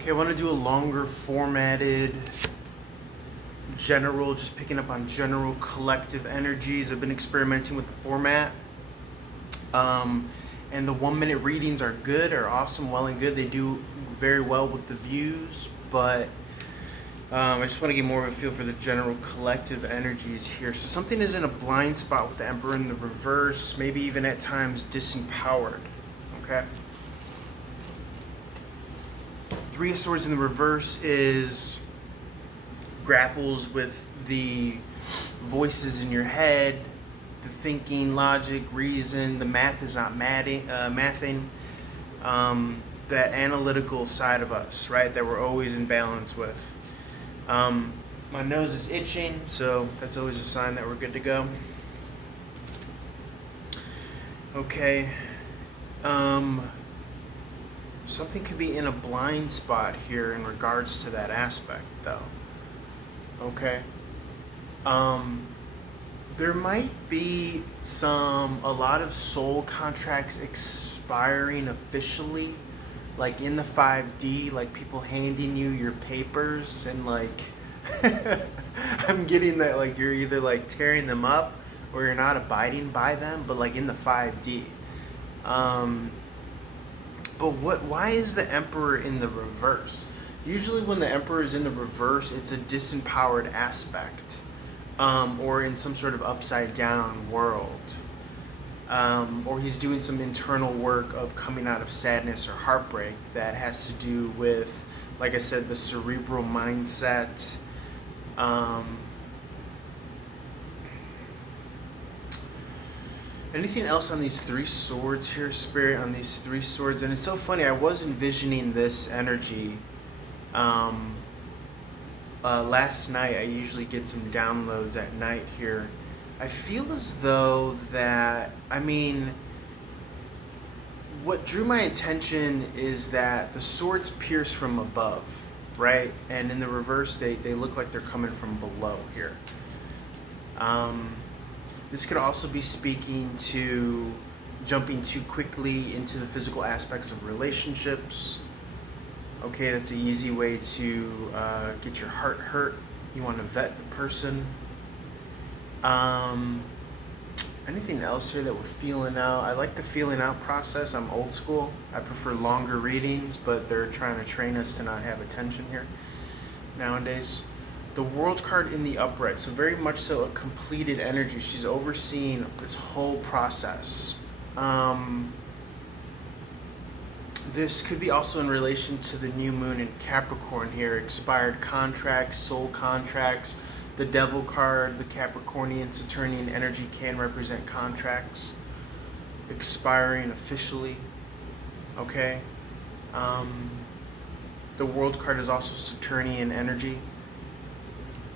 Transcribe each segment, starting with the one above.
Okay, I want to do a longer formatted general, just picking up on general collective energies. I've been experimenting with the format. And the 1 minute readings are good, are awesome, well and good. They do very well with the views, but I just want to get more of a feel for the general collective energies here. So something is in a blind spot with the Emperor in the reverse, maybe even at times disempowered. Okay. Three of Swords in the reverse is grapples with the voices in your head, the thinking, logic, reason. The math is not mathing. That analytical side of us, right? That we're always in balance with. My nose is itching, so that's always a sign that we're good to go. Okay. Something could be in a blind spot here in regards to that aspect, though. Okay. There might be a lot of soul contracts expiring officially, like in the 5D, like people handing you your papers and like, I'm getting that like you're either like tearing them up or you're not abiding by them, but like in the 5D. But why is the Emperor in the reverse? Usually when the Emperor is in the reverse, it's a disempowered aspect, or in some sort of upside down world. Or he's doing some internal work of coming out of sadness or heartbreak that has to do with, like I said, the cerebral mindset. Anything else on these three swords here, Spirit, on these three swords? And it's so funny, I was envisioning this energy last night. I usually get some downloads at night here. I feel as though that, what drew my attention is that the swords pierce from above, right? And in the reverse, they look like they're coming from below here. This could also be speaking to jumping too quickly into the physical aspects of relationships. Okay, that's an easy way to get your heart hurt. You want to vet the person. Anything else here that we're feeling out? I like the feeling out process. I'm old school. I prefer longer readings, but they're trying to train us to not have attention here nowadays. The World card in the upright, so very much so a completed energy. She's overseeing this whole process. This could be also in relation to the new moon in Capricorn here. Expired contracts, soul contracts. The Devil card, the Capricornian, Saturnian energy can represent contracts expiring officially. Okay. The World card is also Saturnian energy,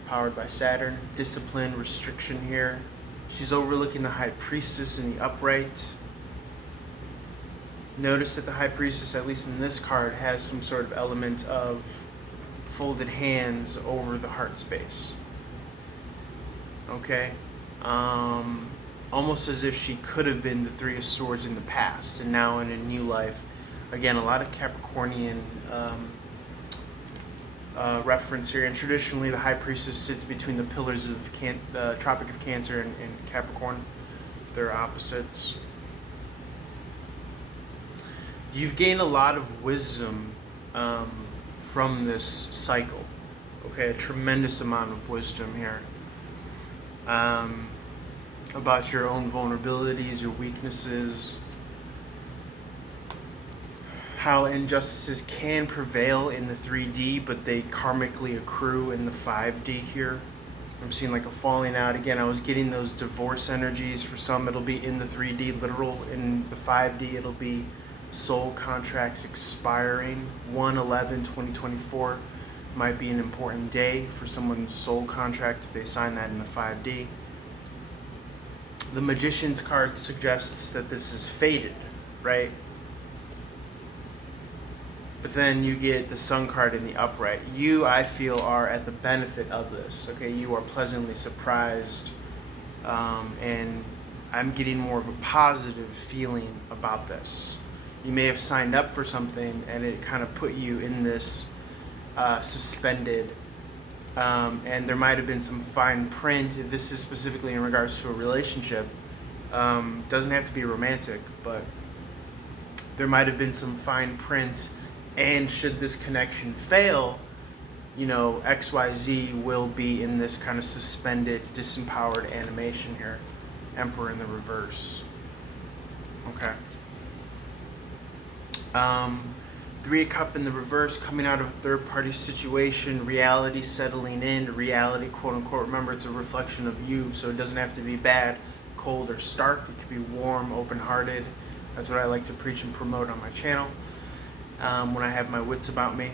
powered by Saturn. Discipline, restriction here. She's overlooking the High Priestess in the upright. Notice that the High Priestess, at least in this card, has some sort of element of folded hands over the heart space. Okay? Almost as if she could have been the Three of Swords in the past, and now in a new life. Again, a lot of Capricornian reference here, and traditionally the High Priestess sits between the pillars of the Tropic of Cancer and Capricorn. They're opposites. You've gained a lot of wisdom from this cycle. Okay, a tremendous amount of wisdom here about your own vulnerabilities, your weaknesses, how injustices can prevail in the 3D, but they karmically accrue in the 5D here. I'm seeing like a falling out. Again, I was getting those divorce energies. For some, it'll be in the 3D, literal. In the 5D, it'll be soul contracts expiring. 1/11/2024 might be an important day for someone's soul contract if they sign that in the 5D. The Magician's card suggests that this is fated, right? But then you get the Sun card in the upright. You, I feel, are at the benefit of this. Okay, you are pleasantly surprised, and I'm getting more of a positive feeling about this. You may have signed up for something, and it kind of put you in this suspended. And there might have been some fine print. If this is specifically in regards to a relationship, doesn't have to be romantic, but there might have been some fine print. And should this connection fail, XYZ will be in this kind of suspended, disempowered animation here. Emperor in the reverse. Okay. Three of Cup in the reverse, coming out of a third-party situation, reality settling in, reality, quote-unquote. Remember, it's a reflection of you, so it doesn't have to be bad, cold, or stark. It could be warm, open-hearted. That's what I like to preach and promote on my channel when I have my wits about me.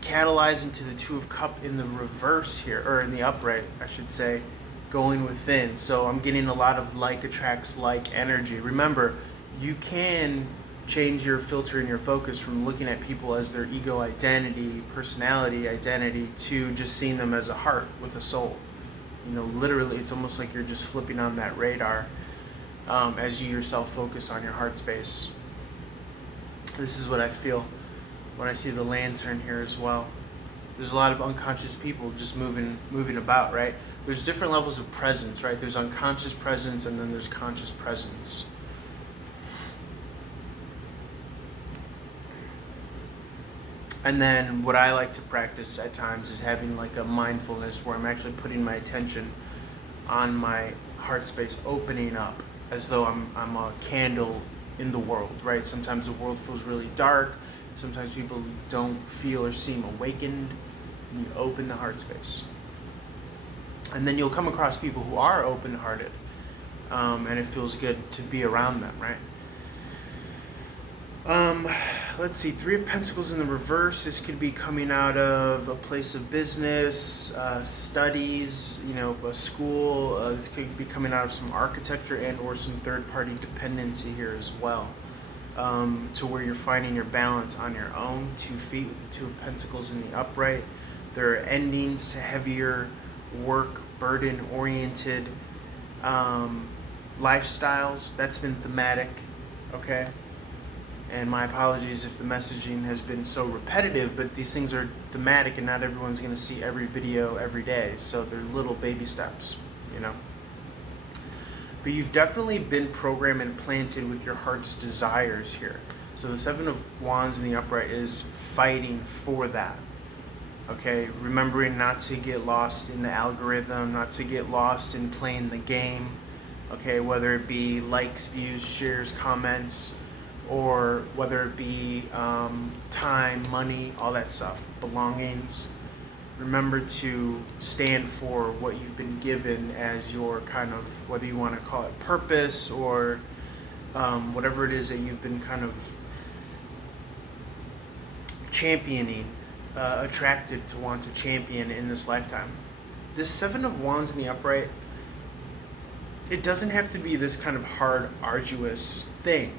Catalyzing to the Two of Cup in the reverse here, or in the upright, I should say, going within. So I'm getting a lot of like attracts like energy. Remember, you can change your filter and your focus from looking at people as their ego identity, personality identity, to just seeing them as a heart with a soul. Literally, it's almost like you're just flipping on that radar as you yourself focus on your heart space. This is what I feel when I see the lantern here as well. There's a lot of unconscious people just moving about, right? There's different levels of presence, right? There's unconscious presence and then there's conscious presence. And then what I like to practice at times is having like a mindfulness where I'm actually putting my attention on my heart space, opening up as though I'm a candle in the world, right? Sometimes the world feels really dark. Sometimes people don't feel or seem awakened. And you open the heart space. And then you'll come across people who are open-hearted. And it feels good to be around them, right? Let's see, Three of Pentacles in the reverse. This could be coming out of a place of business, studies, a school. This could be coming out of some architecture and or some third-party dependency here as well. To where you're finding your balance on your own, 2 feet with the Two of Pentacles in the upright. There are endings to heavier work, burden-oriented lifestyles. That's been thematic, okay? And my apologies if the messaging has been so repetitive, but these things are thematic and not everyone's going to see every video every day. So they're little baby steps, But you've definitely been programmed and planted with your heart's desires here. So the Seven of Wands in the upright is fighting for that. Okay, remembering not to get lost in the algorithm, not to get lost in playing the game. Okay, whether it be likes, views, shares, comments, or whether it be time, money, all that stuff, belongings. Remember to stand for what you've been given as your kind of, whether you want to call it purpose or whatever it is that you've been kind of championing, attracted to want to champion in this lifetime. This Seven of Wands in the upright, it doesn't have to be this kind of hard, arduous thing.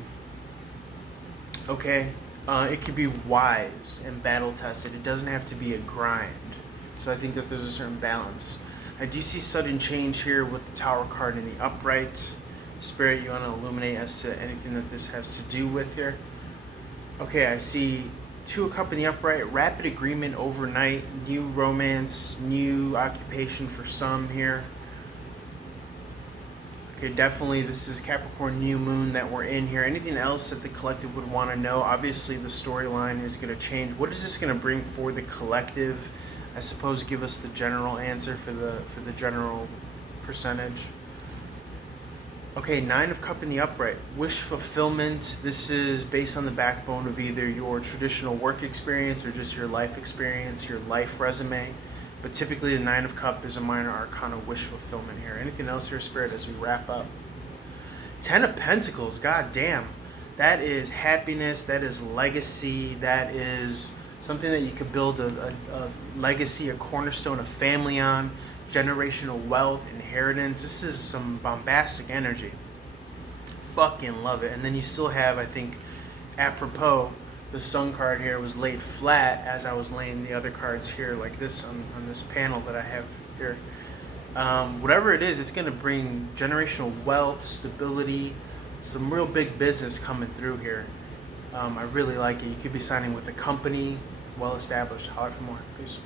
Okay? It could be wise and battle-tested. It doesn't have to be a grind. So I think that there's a certain balance. I do see sudden change here with the Tower card in the upright. Spirit, you want to illuminate as to anything that this has to do with here? Okay, I see Two of Cups in the upright, rapid agreement overnight, new romance, new occupation for some here. Okay, definitely this is Capricorn new moon that we're in here. Anything else that the collective would want to know? Obviously the storyline is going to change. What is this going to bring for the collective? I suppose give us the general answer for the general percentage. Okay, Nine of Cups in the upright. Wish fulfillment. This is based on the backbone of either your traditional work experience or just your life experience, your life resume. But typically the Nine of Cups is a minor arcana wish fulfillment here. Anything else here, Spirit, as we wrap up? Ten of Pentacles. God damn. That is happiness. That is legacy. That is something that you could build a legacy, a cornerstone, a family on. Generational wealth, inheritance. This is some bombastic energy. Fucking love it. And then you still have, I think, apropos, the Sun card here was laid flat as I was laying the other cards here like this on this panel that I have here. Whatever it is, it's going to bring generational wealth, stability, some real big business coming through here. I really like it. You could be signing with a company, well established. Holler for more. Peace.